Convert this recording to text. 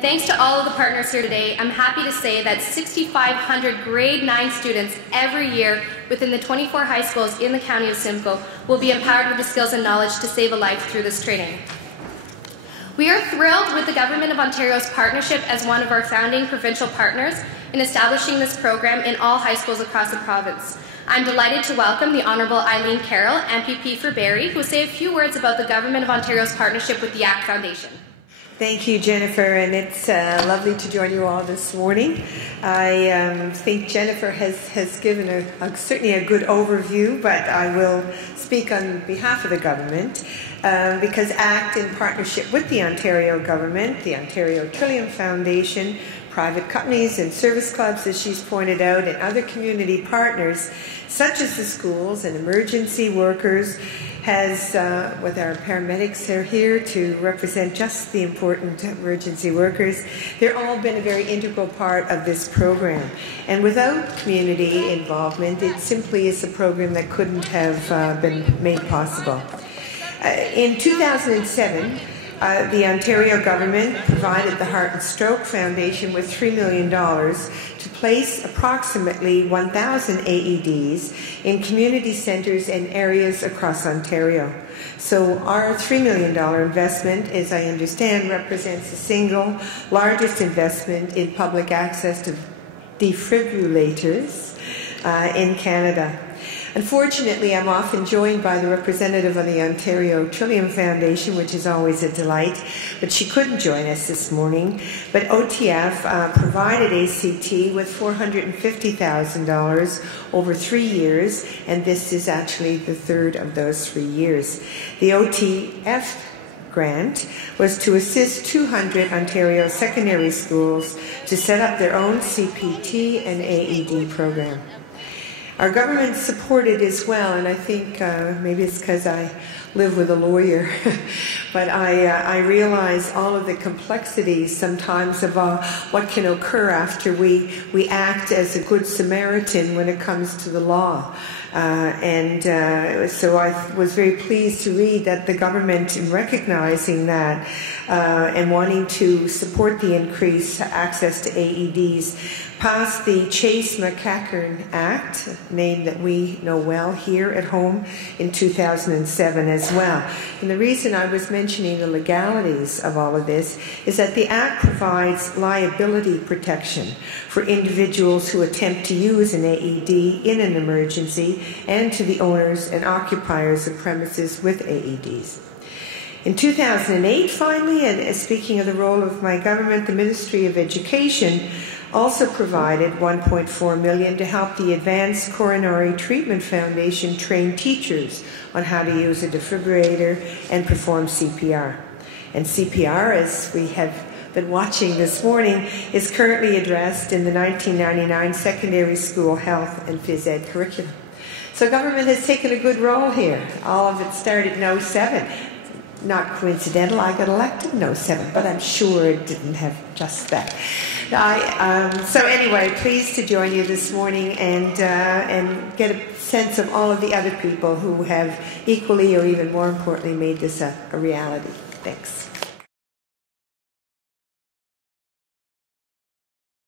Thanks to all of the partners here today, I'm happy to say that 6,500 grade 9 students every year within the 24 high schools in the County of Simcoe will be empowered with the skills and knowledge to save a life through this training. We are thrilled with the Government of Ontario's partnership as one of our founding provincial partners in establishing this program in all high schools across the province. I'm delighted to welcome the Honourable Aileen Carroll, MPP for Barrie, who will say a few words about the Government of Ontario's partnership with the ACT Foundation. Thank you, Jennifer, and it's lovely to join you all this morning. I think Jennifer has given certainly a good overview, but I will speak on behalf of the government because ACT, in partnership with the Ontario government, the Ontario Trillium Foundation, private companies and service clubs, as she's pointed out, and other community partners, such as the schools and emergency workers, has, with our paramedics, they're here to represent just the important emergency workers. They've all been a very integral part of this program. And without community involvement, it simply is a program that couldn't have been made possible. In 2007, the Ontario government provided the Heart and Stroke Foundation with $3 million to place approximately 1,000 AEDs in community centres and areas across Ontario. So our $3 million investment, as I understand, represents the single largest investment in public access to defibrillators in Canada. Unfortunately, I'm often joined by the representative of the Ontario Trillium Foundation, which is always a delight, but she couldn't join us this morning. But OTF provided ACT with $450,000 over 3 years, and this is actually the third of those 3 years. The OTF grant was to assist 200 Ontario secondary schools to set up their own CPT and AED program. Our government supported as well, and I think maybe it's because I live with a lawyer, but I realize all of the complexities sometimes of what can occur after we act as a good Samaritan when it comes to the law. So I was very pleased to read that the government, in recognizing that and wanting to support the increased access to AEDs, passed the Chase-McCackern Act, a name that we know well here at home, in 2007 as well. And the reason I was mentioning the legalities of all of this is that the Act provides liability protection for individuals who attempt to use an AED in an emergency and to the owners and occupiers of premises with AEDs. In 2008, finally, and speaking of the role of my government, the Ministry of Education also provided $1.4 million to help the Advanced Coronary Treatment Foundation train teachers on how to use a defibrillator and perform CPR. And CPR, as we have been watching this morning, is currently addressed in the 1999 Secondary School Health and Phys Ed curriculum. So government has taken a good role here. All of it started in 07. Not coincidental, I got elected in 07, but I'm sure it didn't have just that. So anyway, pleased to join you this morning and get a sense of all of the other people who have equally or even more importantly made this a reality. Thanks.